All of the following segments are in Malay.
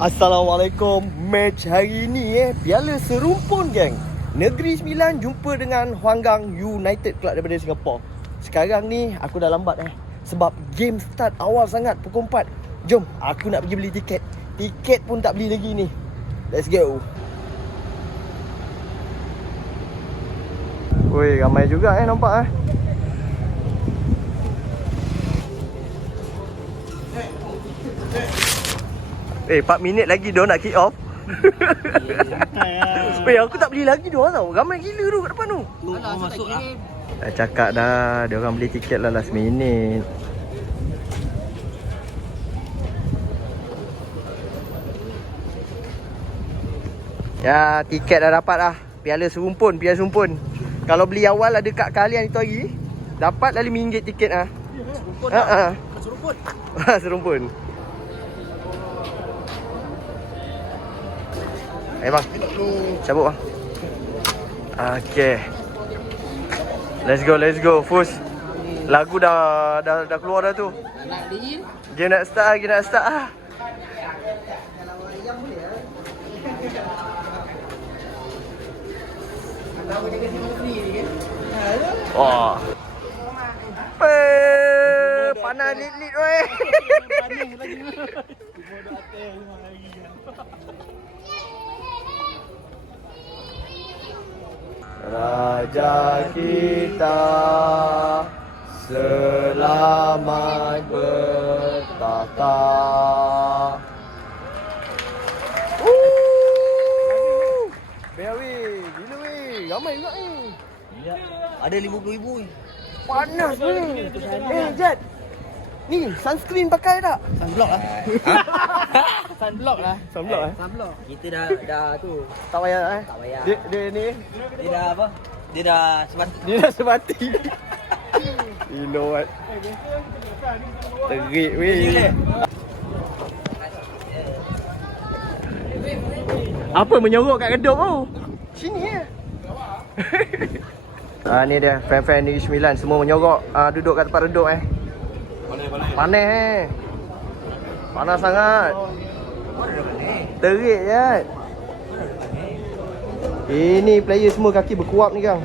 Assalamualaikum. Match hari ni Piala Serumpun geng. Negeri Sembilan jumpa dengan Huanggang United Club daripada Singapura. Sekarang ni aku dah lambat sebab game start awal sangat pukul 4. Jom, aku nak pergi beli tiket. Tiket pun tak beli lagi ni. Let's go. Woi, ramai juga nampak 4 minit lagi dia nak kick off. Weh, aku tak beli lagi dia tau. Ramai gila tu kat depan tu. Masuk lah. Dah cakap dah, dia orang beli tiket lah last minute. Ya, tiket dah dapat lah. Piala Serumpun. Kalau beli awal ada kat kalian itu hari, dapat lah RM5 tiket lah. Serumpun Serumpun. Serumpun. Bang, cabut bang. Okay, let's go Fus. Lagu dah keluar dah tu. Game nak start lah. Wah, panas lit weh. Raja kita selamat bertahta. Bewi, gila weh, ramai juga ni. Ya, ada 50,000 ni. Panas weh. Jad, ni sunscreen pakai tak? Sunblock lah. Sunblock lah. Sunblock Kita dah tu. Tak payah Tak payah. Dia ni, Dia dah apa? Dia dah sebati. dia dah sebati. You know what? Terik weh. Apa menyorok kat kedok tu? Sini ni dia, fan-fan Negeri Sembilan semua menyorok, duduk kat tempat reduk Panas Panas sangat. Terik je. Ini player semua kaki berkuap ni kang.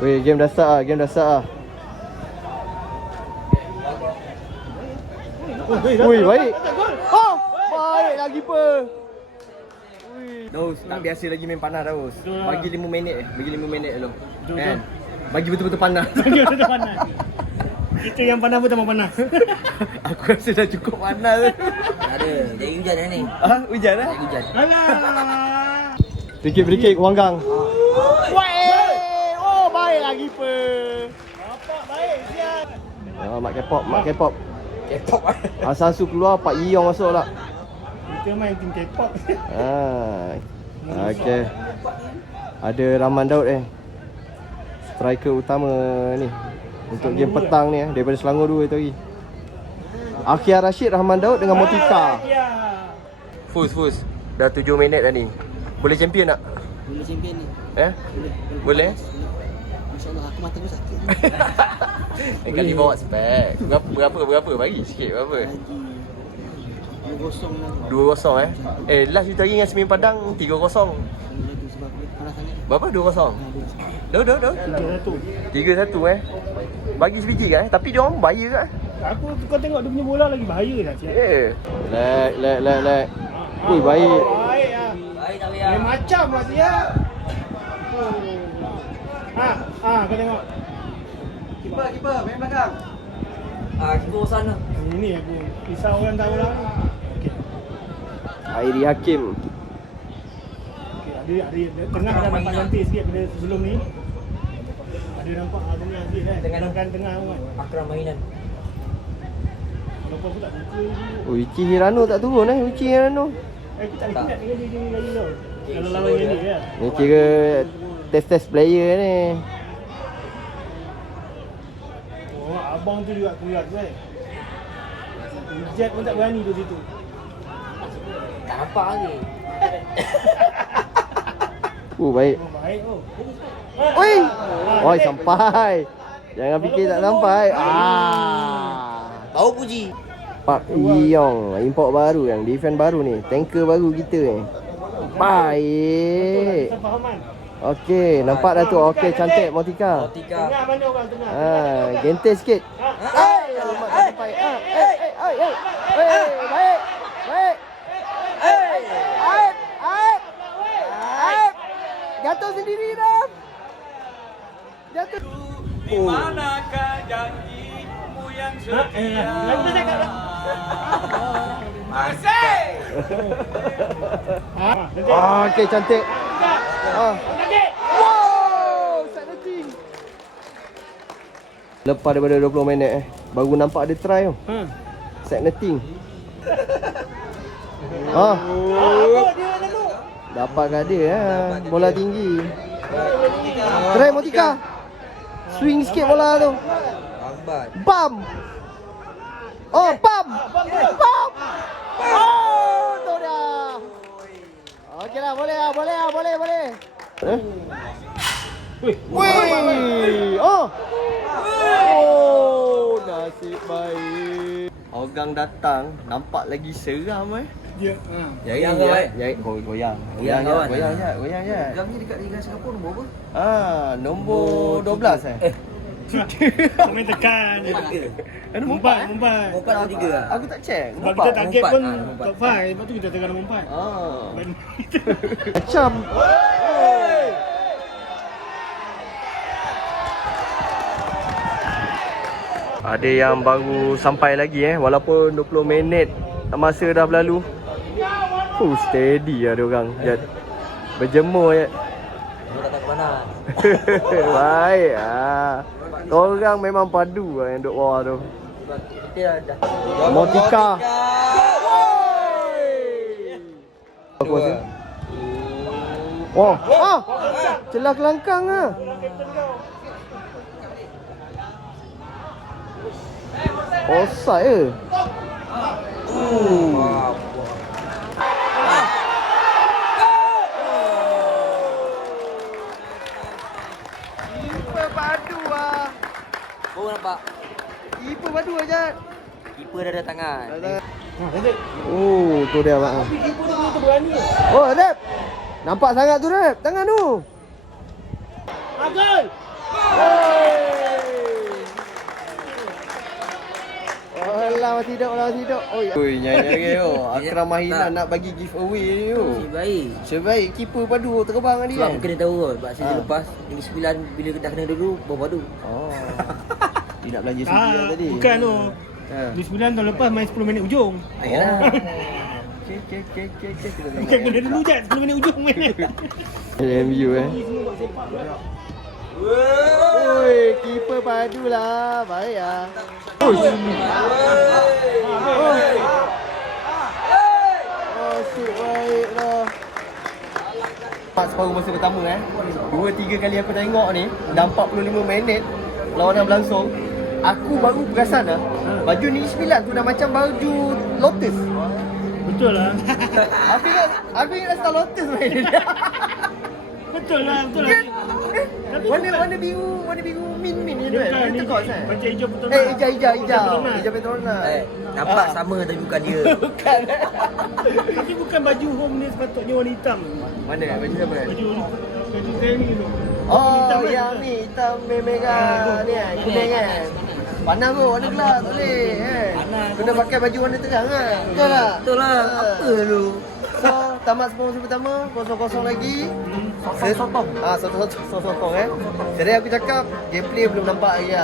Weh, game dah start lah. Wih, baik. Oh, baik lagi pe. Dos, tak biasa lagi main panas Dos. Bagi 5 minit dulu. Kan? Bagi betul-betul panas. Kita yang panas pun tambah panas. Aku rasa dah cukup panas. Ada. Jadi hujan dah ni. Hujan lah? Jadi hujan. Alah. Berikit Huanggang. Weh! Oh, baik lagi pe. Bapak baik siap. Mak K-pop. K-pop lah. Asasu keluar, Pak Yong masuk lah. Kita main tim K-pop. Okay. Ada Rahman Daud striker utama ni untuk game petang ni daripada Selangor 2 tu hari. Akhir Rashid, Rahman Daud dengan Motika. Ya. Fus. Dah 7 minit dah ni. Boleh champion tak? Boleh champion ni. Boleh? InsyaAllah aku mata aku sakit. Kali bawa spek. Berapa? Bagi sikit berapa? 2-0 lah. 2-0 last kita hari dengan Semen Padang 3-0. Sebab panas sangat. Berapa? 2-0. Dah. 3-1 Bagi sebiji kan tapi dia orang bahaya kan. Kau tengok dia punya bola lagi bahaya dah siap. Lek. Ui, baik. Baik lah. Baik tak payah. Lain macam lah siap. Kau tengok. Kiper main belakang. Kiper sana. Ini aku risau orang tahu lah. Okey. Airi Hakim. Okey, ada tengah dah nampak cantik sikit pada sebelum ni. Ada nampak tengah sikit kan. Tengah kan. Akram mainan. Kenapa aku tak suka. Uchi Hirano tak turun Uchi Hirano. Aku tak minat dengan dia lagi tau. Kalau lawan dengan dia ya. Ni kira test player ni. Oh, abang tu juga kuat kan. Jet pun tak berani tu situ. Tak nampak lagi. Baik. Oh, baik tu. Oi. Oi, sampai. Jangan fikir tak sampai. Baru puji. Park Yong, import baru yang defend baru ni. Tanker baru kita ni. Baik. Fahaman. Okey, nampak dah tu. Okey, cantik Motika. Motika. Tengah mana orang tengah? Gentil sikit. Alamak, tak sampai. Baik. Baik. Aib. Jatuh sendiri dah. Jatuh. Di manakah janjimu yang setia? Masih. Okey, cantik. Wow, set netting. Lepas daripada 20 minit baru nampak ada try tu. Set netting. Dapat kat dia bola tinggi. Try Motika. Swing sikit bola tu. Lambat. Bam. Bam. Tu dah. Okey lah, boleh. Wih. Nasib baik. Hougang datang, nampak lagi seram Dia. Yang Goyang je. Gamnya dekat Liga Singapura nombor apa? Nombor 12 Main tekan je. Mumpat. Nombor 4 atau 3 lah. Aku tak check. Sebab kita target Mumpat. pun Mumpat. top 5. Lepas tu kita tekan nombor 4. Macam ada yang baru sampai lagi walaupun 20 minit masa dah berlalu. Steady lah diorang. Berjemur je. Dia tak takut panas. Baik Orang memang padu yang duduk bawah tu. Sebab kita dah Motika. Aku rasa. Celah kelangkang offside ke? Keeper padu Baru nampak. Keeper padu aja. Keeper dah ada tangan. Tu dia mak. Rep. Nampak sangat tu Rep. Tangan tu. Gol! Alah tidak. Oi nyanyi lagi Akram Mahina nak bagi giveaway ni Sebaik keeper padu terbang tadi Sebab kena tahu kot. Sebab season lepas Negeri Sembilan bila dah kena dulu baru padu. Tidak belanja sendiri lah tadi. Bukan tu. Di 9 tahun lepas main 10 minit ujung. Okey. Bukan kena dulu je 10 minit ujung main. MU Oi, keeper padu lah. Baik lah. Asyik baik lah. Separuh masa pertama 2-3 kali aku tengok ni dah 45 minit lawan dah berlangsung. Aku baru perasan baju ni 9 tu dah macam baju Lotus. Betul lah. Aku ingat style Lotus main. Betul lah. Warna biru min ni tu kan. Dia tekok kan. Macam hijau Petronas. Hijau Petronas. Nampak sama tapi bukan dia. Bukan. Tapi bukan baju home ni sepatutnya warna hitam. Mana baju siapa? Baju Zemi tu. Yang ni hitam merah ni kuning kan. Panas tu warna gelap tak boleh Kena pakai baju warna terang Betul tak? Betul lah. Apa lu? So tamat sepuluh musim pertama 0-0 lagi. Sotong Jadi aku cakap gameplay belum nampak lagi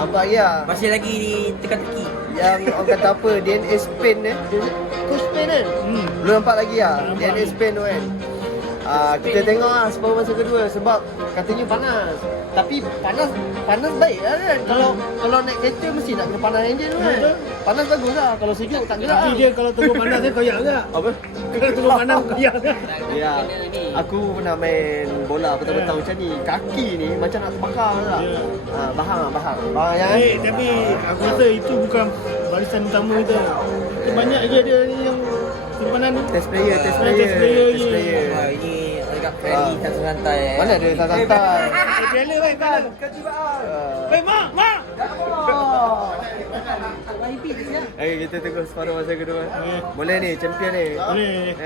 Nampak lagi Masih lagi teka-teki. Yang orang kata apa DNA Spain Coach Spain kan belum nampak lagi DNA Spain tu kan. Kita tengok separuh masa kedua sebab katanya panas. Tapi panas baik lah kan. Kalau naik kereta mesti nak kena panas enjin tu kan. Panas bagus lah. Kalau sejuk tak gerak. Tapi dia kalau tengok panas dia koyak agak. Apa? Kalau tengok panas koyak agak. Ya. Aku pernah main bola petang-petang macam ni. Kaki ni macam nak terbakar lah. Bahang yang Tapi aku rasa itu bukan barisan utama kita. Kita banyak lagi ada ni yang simpanan ni. test player Ini agak friendly tak santai. Mana ada santai. Piala baik kan. Baik mak. Kita tunggu separuh masa kedua. Boleh ni, champion ni. Boleh.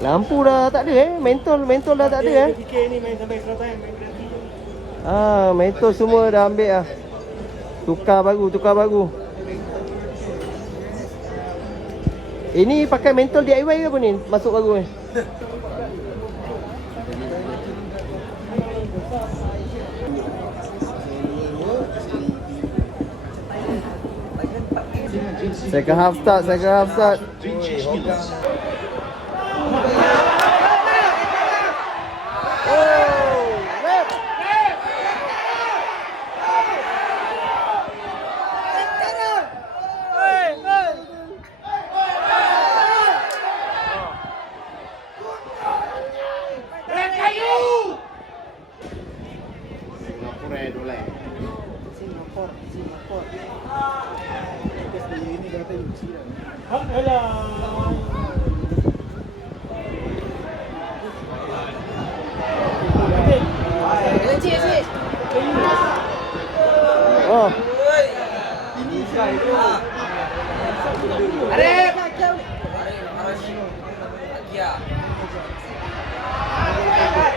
Lampu dah tak ada Mentol dah tak ada Dia fikir ni main sampai extra time, main penalti. Mentol semua dah ambil lah. Tukar baru. Ini pakai mentol DIY ke apa ni? Masuk baru ni. Second half start.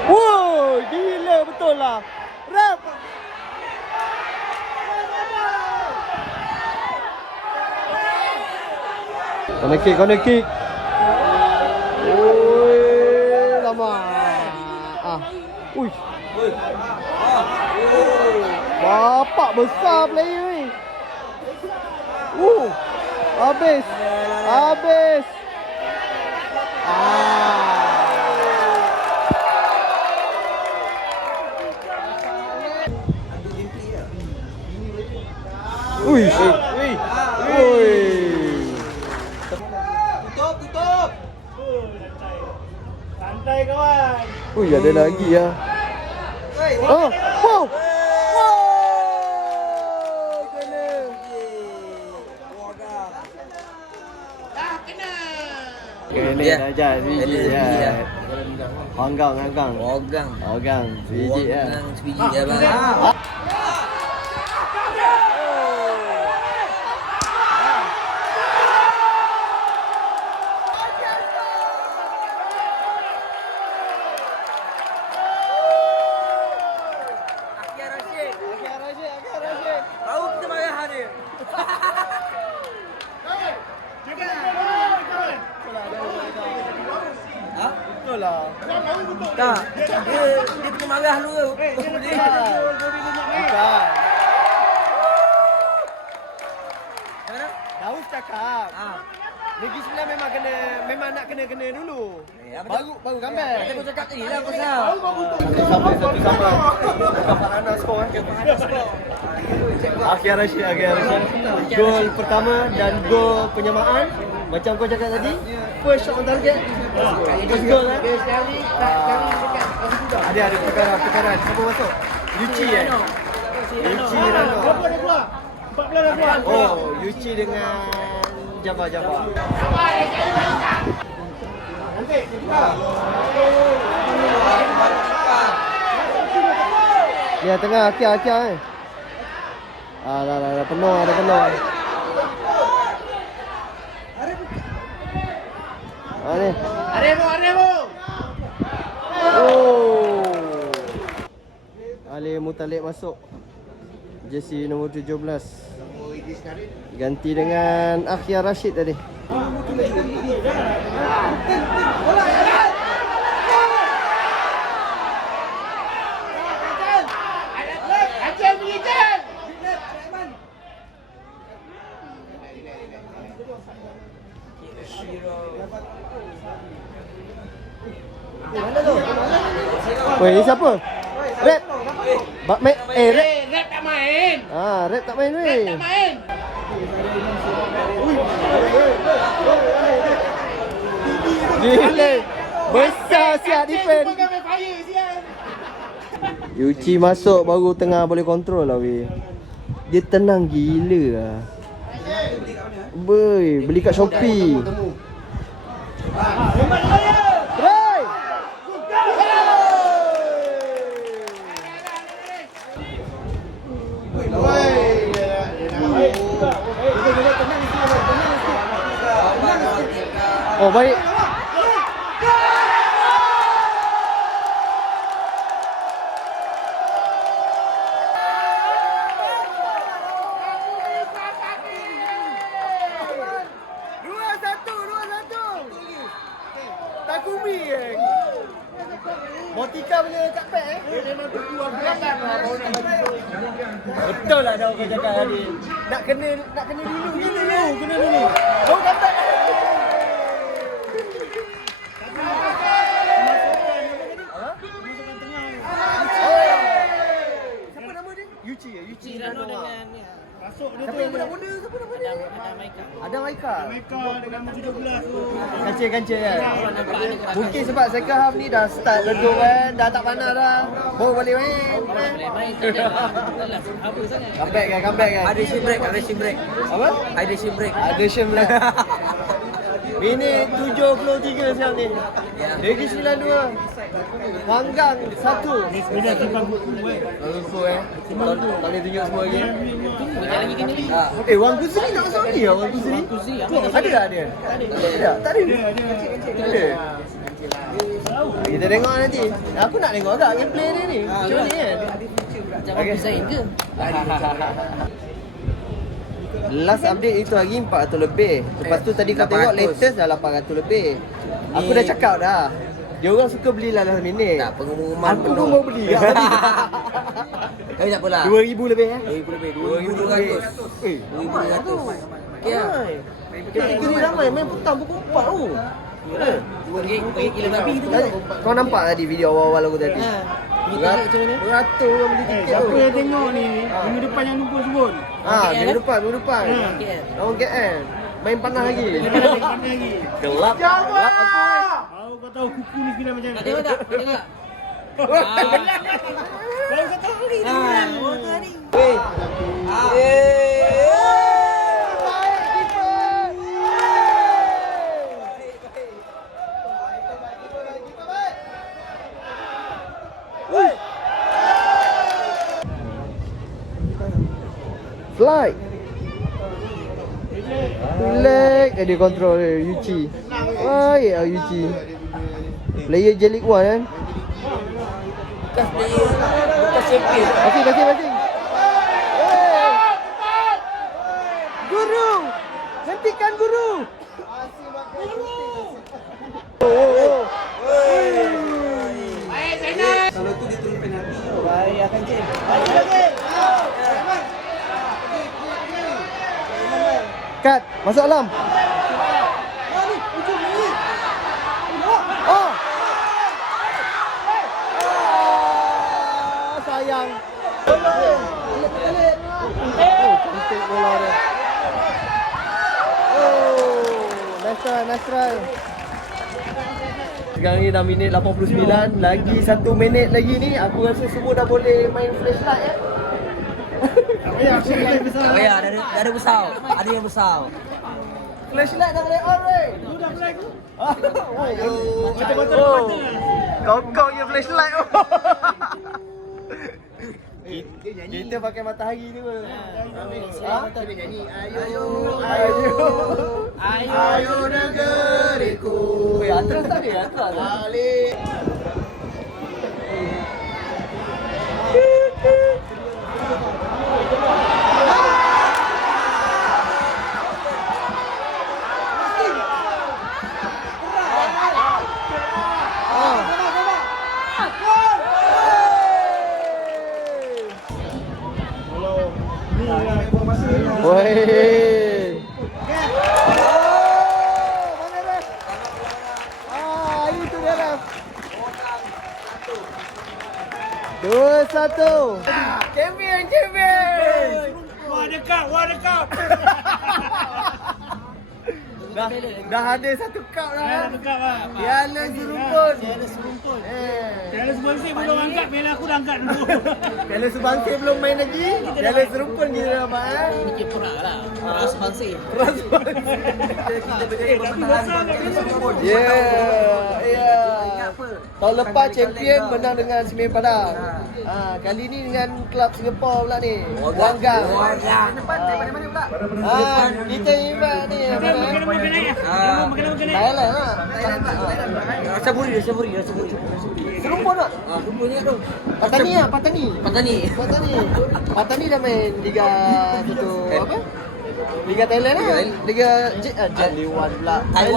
Wow, gila betul lah. Rap. Corner kick. Oi, lama. Uish. Bapak besar player ni. Habis. Uish. Tutup. Santai kawan. Ada lagi ya. Wow. Kena. Kena Najat biji ya. Hanggang. Biji ya. Sebiji ya bang. Tahu kita marah dia. Betul lah. Tak. Dia kena marah dulu. Bukan. Daus cakap. Negeri Sembilan memang nak kena dulu. Baru gambar. Aku cakap tadi lah pasal. Sama. Farhana skor. Akhir Rashid. Gol pertama dan gol penyamaan. Macam kau cakap tadi, first shot on target. First goal lah. Ada perkaran. Siapa masuk? Yuchi Rano. Berapa dah keluar? 14 dah keluar. Yuchi dengan Jabbar. Nanti. Ni tengah akhir ni. Dah penuh. Ni. Aremo. Ali Mutalib masuk. Jersey nombor 17. Ganti dengan Akhir Rashid tadi. Weh, ni siapa? Rap. Rap tak main. Rap tak main weh. Gila. Besar siap defend. Yuchi masuk baru tengah boleh kontrol lah weh. Dia tenang gila lah. Boy, beli kat Shopee. Hebat saya. Try. Baik juga. Baik, tenang sikit, tenang sikit. Oh, baik. Takumi Motika punya cakpek dia nak tunggu gerakan betul lah dah kau cakap tadi. Nak kena dulu kena dulu. Kau kata siapa nama dia? Yuci Rano dengan Masuk dia siapa tu. yang budak-budak? Siapa nama dia? Ada Maika. Mereka dengan 17 tu. Kancil kan? Mungkin sebab second half ni dah start redup kan. Dah tak panas dah. Baru boleh main. Comeback kan? Hydration break. Apa? Hydration break. Hydration break. Minit 73 sekarang ni. Negeri 92. Hanggang 1. Bila timbang buku Lupa tak boleh tunjuk semua lagi. Lagi kena ni. Wang Kusri tak masuk ni lah Wang Kusri. Ada tak dia? Ada? Tak ada. Ada. Kita tengok nanti. Aku nak tengok agak gameplay dia ni. Macam ni kan? Jangan design ke? Last update itu hari 400 lebih. Lepas tu tadi kau tengok 800. latest dah 800 lebih. Aku dah cakap dah. Dia orang suka beli lah last minute. Tak, pengumuman Aku pun mau beli kat tadi. Tapi tak apalah. 2000 lebih 2000 lebih. 2200. 2200. Okey lah. Kita ni ramai main petang pukul 4 tu. RM2 kilo babi tu. Kau nampak tadi video awal-awal aku tadi? Macam mana? Beratus orang beli tiket Siapa tu. yang tengok ni? Minggu depan yang lupa sebut. Minggu depan. Lawan KL. Main panas lagi. Pandai lagi. Gelap. Gelap aku. Kau tahu kuku ni kira macam Tengok tak? Tengok. Kalau kau tahu ni. Weh. Fly. Relax. Dia control dia, Yuchi. Baik lah Yuchi. Player J League 1 kan. Bekas player. Bekas champion. Masing. Guru. Hentikan guru. Oh. Kalau tu dia turun penalti. Baik akan cek. Cut. Masuk alam. Oh. Sayang. Cantik bola dia. Nice try. Sekarang ni dah minit 89. Lagi 1 minit lagi ni aku rasa semua dah boleh main flashlight ya. Tak payah, dah ada besar. Ada yang besar. Flashlight dah boleh on weh. Lu dah flag tu? Macam-macam Kau punya flashlight. Kita pakai matahari tu. Dia nyanyi Ayo negeriku. Weh, atras tak dia? Atras. Balik. Woi. Mana ref? Itu dia ref. 2-1. Champion. Wah dekat. Dah ada satu cup dah. Satu cup lah. Piala serumpun. Piala serumpun. Piala Sebangsih belum angkat, piala aku dah angkat dulu. Piala Sebangsih belum main lagi. Piala serumpun kita dapat Fikir perak lah. Ras bangsa. Kita berjaya mempertahankan Piala Serumpun. Ya. Tahun lepas champion menang dengan Semen Padang. Kali ni dengan klub Singapura pula ni. Wanggang. Depan daripada mana pula? Kita hebat ni. Makan naik. Makan naik. Thailand lah. Rasa buri. Serumpun tak? Rumputnya tu. Patani dah main Liga satu apa? Liga Thailand lah. Liga League One pula. Thai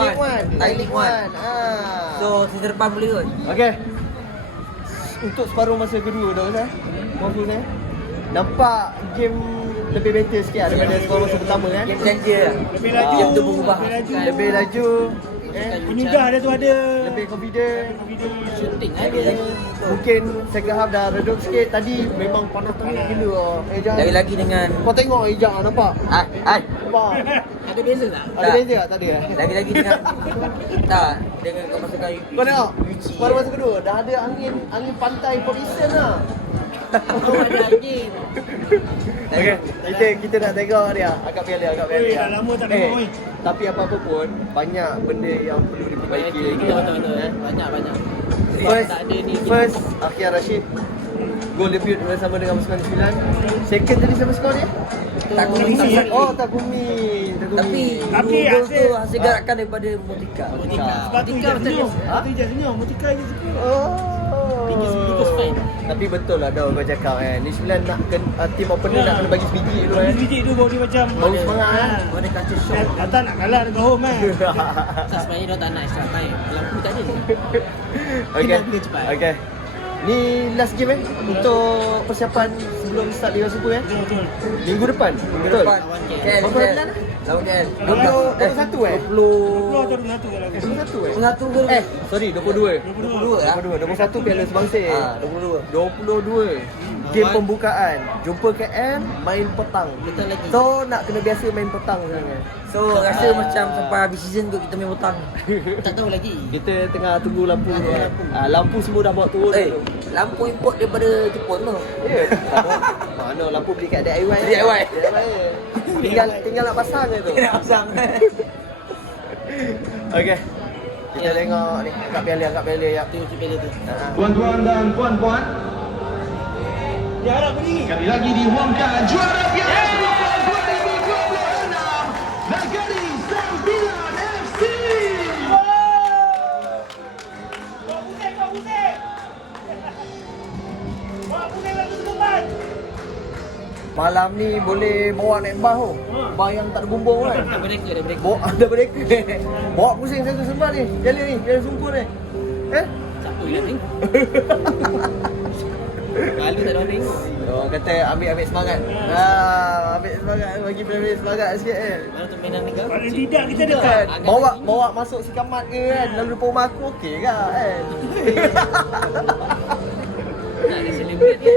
League One. So, season depan boleh kot. Okey. Untuk separuh masa kedua dah kan. Mampus eh. Nampak game lebih better sikit lah daripada separuh masa pertama kan. Game changer lah. Lebih laju. Game tu berubah. Lebih laju. Penyudah dia tu ada. Lebih confident. Shooting Lagi ada. Mungkin second half dah redup sikit. Tadi memang panas terik gila. Ejang. Lagi dengan Kau tengok Ejang nampak? Nampak? Ada beza tak? Ada beza tak? Tak ada eh? Lagi dengan dengan kemasukan Kau tengok? Baru masa kedua dah ada angin pantai position lah. Oh, ada angin. Okey, kita nak tengok dia. Agak piala. Dah lama tak tengok, oi. Tapi apa-apa pun banyak benda yang perlu diperbaiki lagi. Betul. Banyak. First Akhir Rashid gol debut bersama dengan pasukan 9. Second tadi sama skor dia? Takumi. Takumi. Tapi Tapi gol tu hasil gerakan daripada Motika. Sebab tu Ijaz senyum. Motika je senyum. Because fine. Tapi betul lah dah kau cakap kan. Ni 9 nak team opener nak kena bagi sebiji dulu kan. Biji tu baru dia macam Baru semangat kan. Ada culture shock. Atas nak kalah nak go home kan. Tak sebenarnya dia tak nak extra time. Lampu tak ada. Okey. Kena cepat. Okey. Ni last game untuk persiapan sebelum start Liga Super kan. Betul. Minggu depan. Betul. Depan. KL. Berapa bulan? Lawan KL. 21 eh? 20 atau 21 kalau aku. 21 eh? 21 gol. Sorry 22. 22 lah. 21 Piala Sebangsih. 22. Game pembukaan. Jumpa KM main petang. Betul lagi. So nak kena biasa main petang sekarang. So rasa macam sampai habis season tu kita main hutang. Tak tahu lagi. Kita tengah tunggu lampu. Lampu semua dah bawa turun. Lampu import daripada Jepun tu. Ya. Mana lampu beli kat DIY. DIY. Tinggal nak pasang je tu. Nak pasang. Okey. Kita tengok ni angkat piala ya. Tengok piala tu. Tuan-tuan dan puan-puan, Dia harap berdiri. sekali lagi diumumkan juara Piala Serumpun 2026 Negeri Sembilan FC. Bawa pusing. Bawa pusing lagi sebutan. Malam ni boleh bawa naik bah tu. Bah yang tak ada bumbung kan. Ada mereka. Bawa ada mereka. Bawa pusing satu sembah ni. Piala Serumpun ni. Siapa yang tengok? Lalu tak ada orang tengok. Oh, kata ambil semangat. Ambil semangat bagi player semangat sikit kan. Mana tu mainan negara? Paling tidak kita dekat. Kan bawa masuk sikamat ke kan. Lalu depan rumah aku okey ke kan. Tak ada celebrate dia.